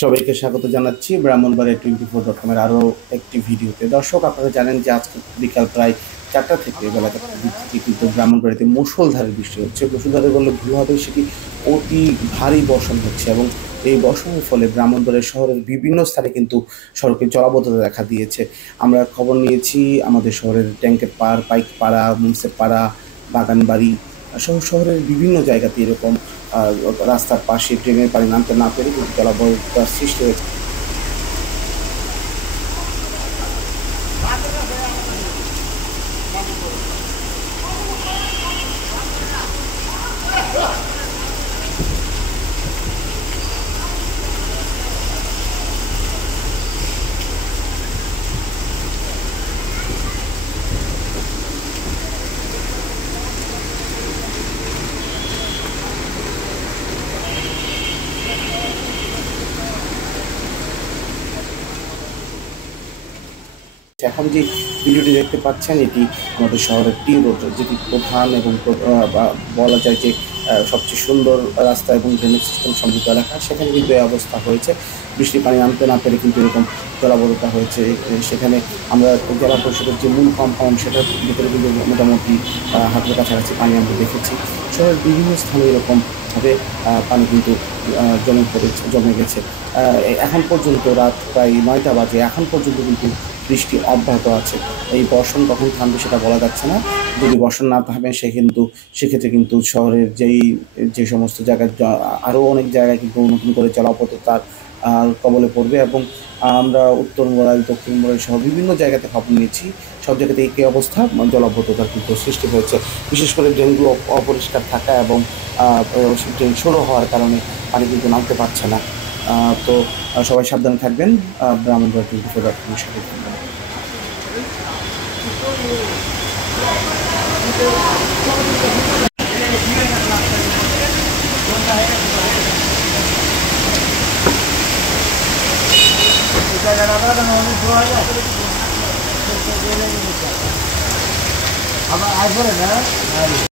সবাইকে স্বাগত জানাচ্ছি ব্রাহ্মণবাড়িয়া 24.com-এর আরও একটি ভিডিওতে। দর্শক, আপনারা জানেন যে আজকে বিকাল প্রায় 4টা থেকে বেলা 4টার দিক থেকে কিন্তু ব্রাহ্মণবাড়িয়াতে মুষলধারে বৃষ্টি হচ্ছে। মুষলধারে বললে ভুল হবে, সেটি অতি ভারী বর্ষণ হচ্ছে এবং এই বর্ষণের ফলে ব্রাহ্মণবাড়িয়া শহরের বিভিন্ন স্থানে কিন্তু সড়কে জলাবদ্ধতা দেখা দিয়েছে। আমরা খবর নিয়েছি আমাদের শহরের ট্যাঙ্কের পাড়, পাইকপাড়া, মুন্সের পাড়া, বাগানবাড়ি সহ শহরের বিভিন্ন জায়গাতে এরকম রাস্তার পাশে ড্রেনের পানি নামতে না পেরে কিন্তু জলাবদ্ধতার সৃষ্টি হয়েছে। এখন যে ভিডিওটি দেখতে পাচ্ছেন, এটি আমাদের শহরের টি রোড, যেটি প্রধান এবং বলা যায় যে সবচেয়ে সুন্দর রাস্তা এবং ড্রেনেজ সিস্টেম সমৃদ্ধ এলাকা। সেখানে কিন্তু এই অবস্থা হয়েছে। বৃষ্টির পানি আনতে না পেরে কিন্তু এরকম জলাবদ্ধতা হয়েছে। সেখানে আমরা জেলা পরিষদের যে মূল কম্পাউন্ড, সেটার ভিতরে কিন্তু মোটামুটি হাতের কাছাকাছি পানি আমরা দেখেছি। শহরের বিভিন্ন স্থানে এরকমভাবে পানি কিন্তু জমে গেছে। এখন পর্যন্ত রাত প্রায় 9টা বাজে, এখন পর্যন্ত কিন্তু বৃষ্টি অব্যাহত আছে। এই বর্ষণ কখন থামবে সেটা বলা যাচ্ছে না। যদি বর্ষণ না থামে সেক্ষেত্রে কিন্তু শহরের যে সমস্ত জায়গায় আরও অনেক জায়গায় কিন্তু নতুন করে জলাবদ্ধতার কবলে পড়বে এবং আমরা উত্তর মোড়াল, দক্ষিণ মোড়াল সহ বিভিন্ন জায়গাতে খবর নিয়েছি। সব জায়গাতে একই অবস্থা, জলাবদ্ধতার কিন্তু সৃষ্টি হয়েছে। বিশেষ করে ড্রেনগুলো অপরিষ্কার থাকা এবং ড্রেন সরু হওয়ার কারণে পানি কিন্তু নামতে পারছে না। তো সবাই সাবধানে থাকবেন। ব্রাহ্মণবাড়িয়া 24.com সাথে থাকবেন। আবার আসবে না।